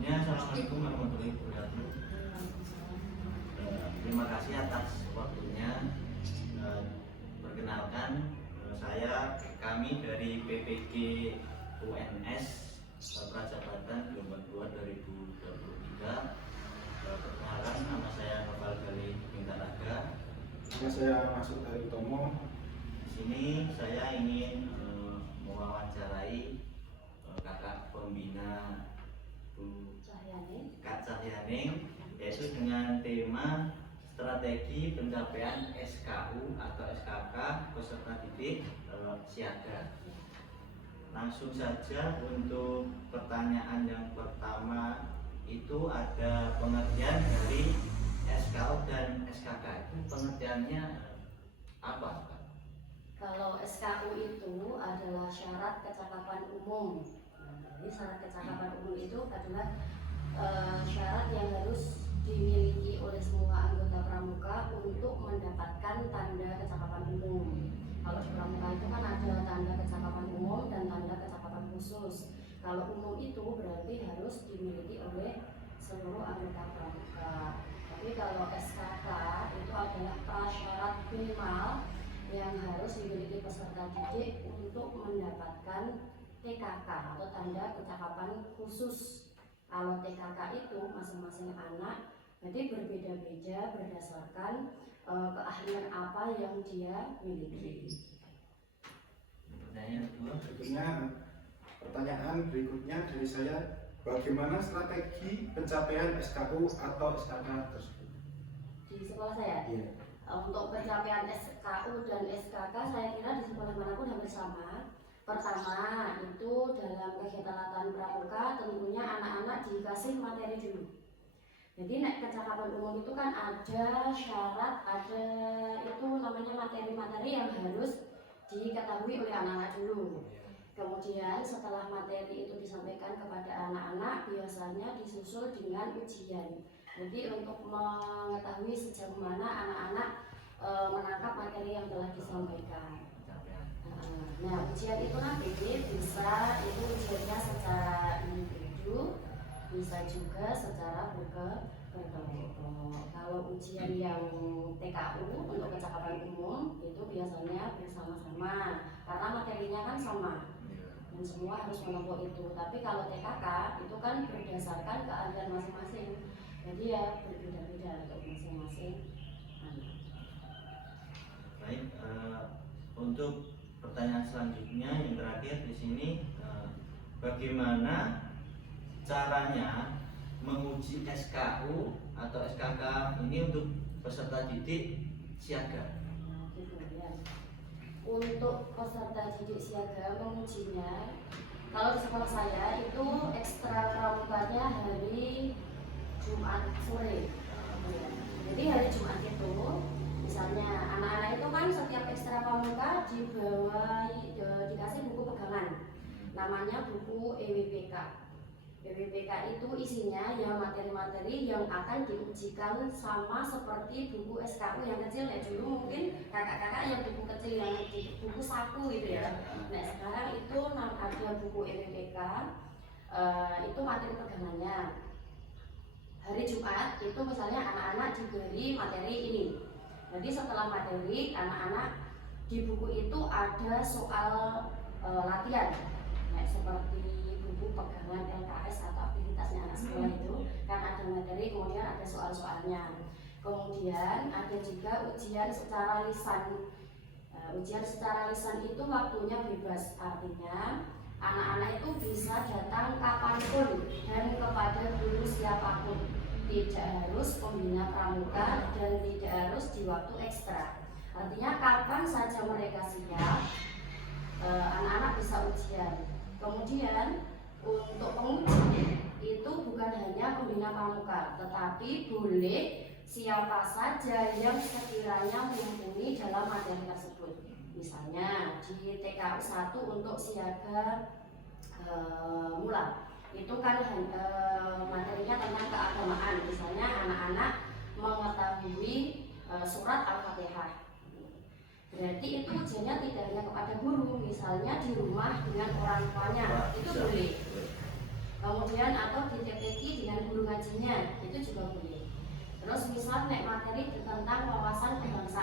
Sebelumnya Assalamualaikum warahmatullahi wabarakatuh. Terima kasih atas waktunya. Perkenalkan, kami dari PPG UNS Prajabatan Gelombang 2 2023. Perkenalkan, nama saya Noval Gali Bintaraga. Nama saya Masud Hari Utomo. Di sini saya ingin mewawancarai kakak pembina Kak Cahyaning, yaitu dengan tema strategi pencapaian SKU atau SKK peserta didik siaga. Langsung saja untuk pertanyaan yang pertama, itu ada pengertian dari SKU dan SKK. Itu pengertiannya apa, Pak? Kalau SKU itu adalah syarat kecakapan umum. Jadi syarat kecakapan umum itu adalah syarat yang harus dimiliki oleh semua anggota pramuka untuk mendapatkan tanda kecakapan umum. Kalau di pramuka itu kan ada tanda kecakapan umum dan tanda kecakapan khusus. Kalau umum itu berarti harus dimiliki oleh seluruh anggota pramuka. Tapi kalau SKK itu adalah prasyarat minimal yang harus dimiliki peserta didik untuk mendapatkan TKK atau tanda kecakapan khusus. Kalau TKK itu masing-masing anak jadi berbeda-beda berdasarkan keahlian apa yang dia miliki. Pertanyaan berikutnya dari saya, bagaimana strategi pencapaian SKU atau SKK tersebut? Di sekolah saya? Iya. Untuk pencapaian SKU dan SKK saya kira di sekolah manapun hampir sama. Pertama itu dalam kegiatan latihan pramuka tentunya anak-anak dikasih materi dulu. Jadi kecakapan umum itu kan ada syarat, ada itu namanya materi-materi yang harus diketahui oleh anak-anak dulu. Kemudian setelah materi itu disampaikan kepada anak-anak biasanya disusul dengan ujian. Jadi untuk mengetahui sejauh mana anak-anak menangkap materi yang telah disampaikan. Nah, ujian itu nanti bisa itu ujiannya secara individu, bisa juga secara berkelompok. Kalau ujian yang TKU untuk kecakapan umum itu biasanya bersama-sama karena materinya kan sama dan semua harus menempuh itu. Tapi kalau TKK itu kan berdasarkan keahlian masing-masing, jadi ya berbeda-beda untuk masing-masing. Baik, untuk pertanyaan selanjutnya yang terakhir di sini, bagaimana caranya menguji SKU atau SKK ini untuk peserta didik siaga? Untuk peserta didik siaga mengujinya, kalau di sekolah saya itu ekstra pramukanya hari Jumat sore. Jadi hari Jumat itu misalnya anak-anak itu kan setiap ekstra pramuka dikasih buku pegangan, namanya buku EWPK. EWPK itu isinya ya materi-materi yang akan diujikan sama seperti buku SKU yang kecil ya. Dulu mungkin kakak-kakak yang buku kecil yang buku saku gitu ya. Nah sekarang itu ada buku EWPK, itu materi pegangannya. Hari Jumat itu misalnya anak-anak diberi materi ini. Jadi setelah materi, anak-anak di buku itu ada soal latihan, seperti buku pegangan LKS atau aktivitasnya anak sekolah itu kan ada materi, kemudian ada soal-soalnya. Kemudian ada juga ujian secara lisan. Ujian secara lisan itu waktunya bebas, artinya anak-anak itu bisa datang kapanpun dan kepada guru siapapun. Tidak harus pembina pramuka dan tidak harus di waktu ekstra. Artinya kapan saja mereka siap, anak-anak bisa ujian. Kemudian untuk penguji itu bukan hanya pembina pramuka, tetapi boleh siapa saja yang sekiranya mumpuni dalam materi tersebut. Misalnya di TKU 1 untuk siaga mula itu kan materinya tentang keagamaan, misalnya anak-anak mengetahui surat Al-Fatihah. Berarti itu ujiannya tidak hanya kepada guru, misalnya di rumah dengan orang tuanya, itu boleh. Kemudian atau di TPQ dengan guru ngajinya itu juga boleh. Terus misal nek materi tentang wawasan kebangsaan